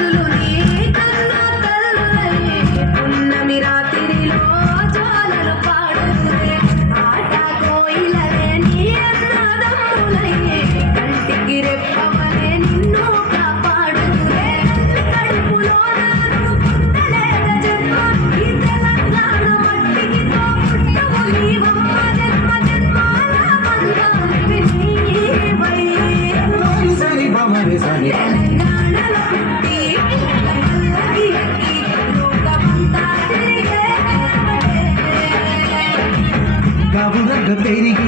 రోజులు నీ కన్నా కల్లులై పున్నమి రాత్రిలో జ్వాలలు పాడుతురే ఆట కోయిలలే నీ అన్నదమ్ములై కంటికి రెప్పవలే నిన్ను కాపాడుతురే కడుపులో నాను పుట్టలేక జన్మ ఈ తెలంగాణ మట్టికి తోపుట్టవు నీవమ్మ జన్మ జన్మాల బంధానికి నీవై తెలంగాణలో పుట్టి పల్లకి ఎక్కి లోకమంతా తిరిగే గాబుగడ్డ పెరిగి